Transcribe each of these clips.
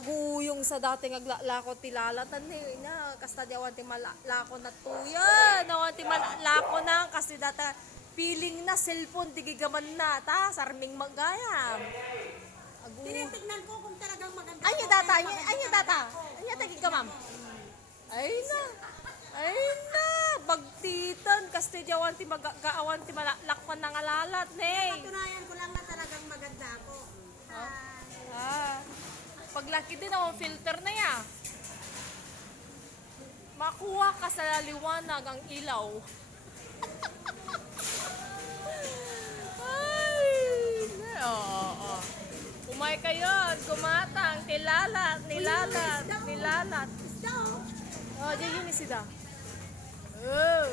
Aguyong sa dating aglako tilalatan ni na kasta di awan ti malako na tuya. Nawan ti malako na kasi data piling na cellphone tigigaman na ta sarming magayam. Tinitignan ko kung talagang maganda. Anya data, anya data. Anya tigigamam. Ay na. Ay na, bagtitan kasi di awan ti magaawan ti malakpan ng alalat ne. Patunayan ko lang na talagang maganda ako. Paglaki din ako, filter na ya. Makuha ka sa liwanag ang ilaw. Ay, oo. Kumay kayo, kumatang, nilalat. Isda oh. Oh, di yun isida. Oh.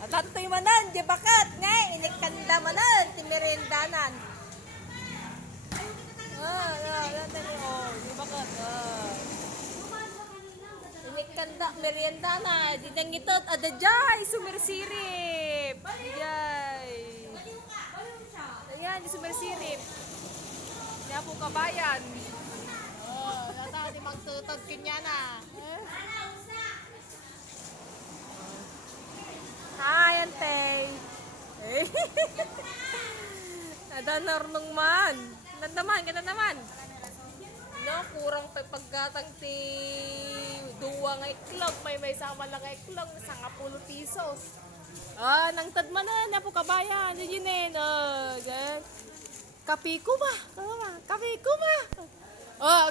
Atantoy manan, di bakat nga, inikanda manan, timirindanan. Di bakat. Inikanda, meriendana, di nangitot, adajay, sumirsirip. Adajay. Ayan, di sumirsirip. Kaya po kabayan. Nata, di magtutod kanya na. Hi, Antay. Nadanar nung man. Ganda naman. No, kurang paggatang ti duwa nga iklog. May sama lang nga iklog. 10 pesos. Nang tadman na po kabayan. Yun yun. Kapi ko ba? Kapi ko ba?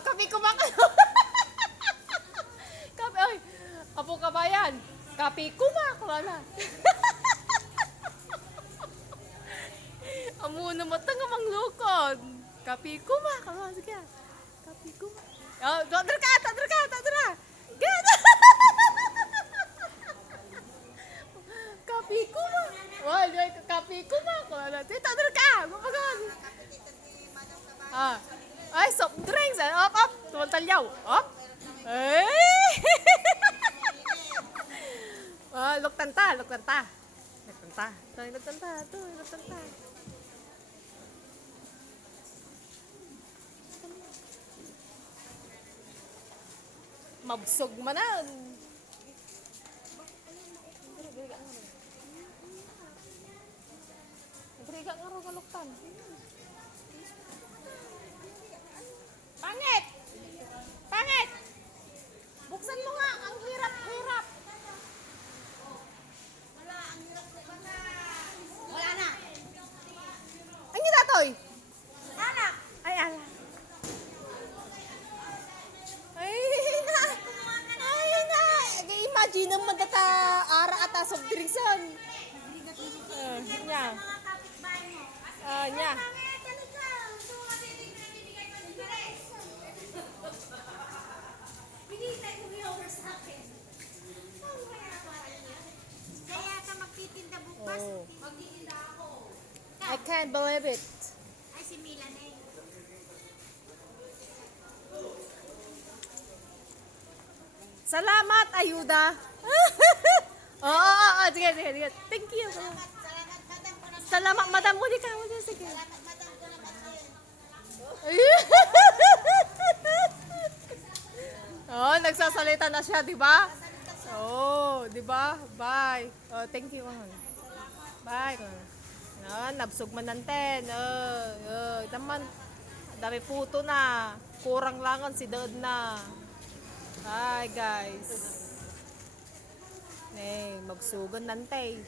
Kapi ko ba kayo? Ay, apo kabayan. Kapi ko ba? Kala. Amo na matang amang lukod. Kapi ko ba? Kala. Sige. Kapi ko ba? Tadra ka. Get. Kapi ko ba? Kapi ko ba? Kala. Tadra ka. Mapagan. Ay, soft drinks. Up. Tumaltalyaw. Up. Ay. Luktanta. Mabsog manan. Briga nga ro galuktan. Pangit. Buksan mo nga, ang hirap. Wala na. Ang gitatoy. Anak. Ay, ala. Ay, na. Imagine naman data ara ata soft drinksan. Nya. Mga kapitbahay mo. Nya. Pangit, talaga. Gusto mo matitignan ibigay mo ng interes. Hinihintay mo yung sa akin. Kaya ka magtitinda bukas. Oh. Magtitinda ako. I can't believe it. Ay, si Milan eh. Salamat, ayuda. Oo. Sige. Thank you. Salamat, madam. Salamat, madam. Muli ka. Sige. Salamat, madam. Nagsasalita na siya, di ba? Di ba? Bye. Thank you. Bye. Nabsog man nanten. Naman, dami puto na. Kurang langan si Dod na. Hi, guys. Mabsugan nante.